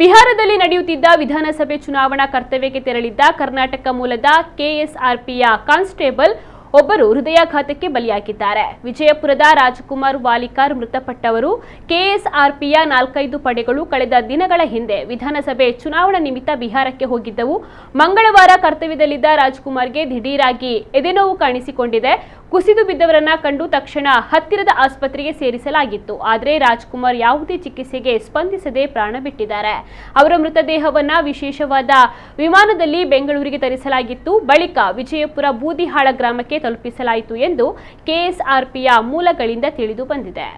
ಬಿಹಾರದಲ್ಲಿ ನಡೆಯುತ್ತಿದ್ದ ವಿಧಾನಸಭೆ ಚುನಾವಣಾ ಕರ್ತವ್ಯಕ್ಕೆ ತೆರಳಿದ್ದ ಕರ್ನಾಟಕ ಮೂಲದ ಕೆಎಸ್ಆರ್ಪಿಯ ಕಾನ್ಸ್ಟೇಬಲ್ ಒಬ್ಬರು ಹೃದಯಾಘಾತಕ್ಕೆ ಬಲಿಯಾಗಿದ್ದಾರೆ. ವಿಜಯಪುರದ ರಾಜಕುಮಾರ್ ವಾಲಿಕಾರ್ ಮೃತಪಟ್ಟವರು. ಕೆಎಸ್ಆರ್ಪಿಯ 4-5 ಪಡೆಗಳು ಕಳೆದ ದಿನಗಳ ಹಿಂದೆ ವಿಧಾನಸಭೆ ಚುನಾವಣಾ ನಿಮಿತ್ತ ಬಿಹಾರಕ್ಕೆ ಹೋಗಿದ್ದವು. ಮಂಗಳವಾರ ಕರ್ತವ್ಯದಲ್ಲಿದ್ದ ರಾಜಕುಮಾರ್ಗೆ ದಿಢೀರಾಗಿ ಎದೆನೋವು ಕಾಣಿಸಿಕೊಂಡಿದೆ. ಕುಸಿದು ಬಿದ್ದವರನ್ನ ಕಂಡು ತಕ್ಷಣ ಹತ್ತಿರದ ಆಸ್ಪತ್ರೆಗೆ ಸೇರಿಸಲಾಗಿತ್ತು. ಆದರೆ ರಾಜ್ಕುಮಾರ್ ಯಾವುದೇ ಚಿಕಿತ್ಸೆಗೆ ಸ್ಪಂದಿಸದೆ ಪ್ರಾಣ ಬಿಟ್ಟಿದ್ದಾರೆ. ಅವರ ಮೃತದೇಹವನ್ನ ವಿಶೇಷವಾದ ವಿಮಾನದಲ್ಲಿ ಬೆಂಗಳೂರಿಗೆ ತರಿಸಲಾಗಿತ್ತು. ಬಳಿಕ ವಿಜಯಪುರ ಬೂದಿಹಾಳ ಗ್ರಾಮಕ್ಕೆ ತಲುಪಿಸಲಾಯಿತು ಎಂದು ಕೆಎಸ್ಆರ್ಪಿಯ ಮೂಲಗಳಿಂದ ತಿಳಿದು ಬಂದಿದೆ.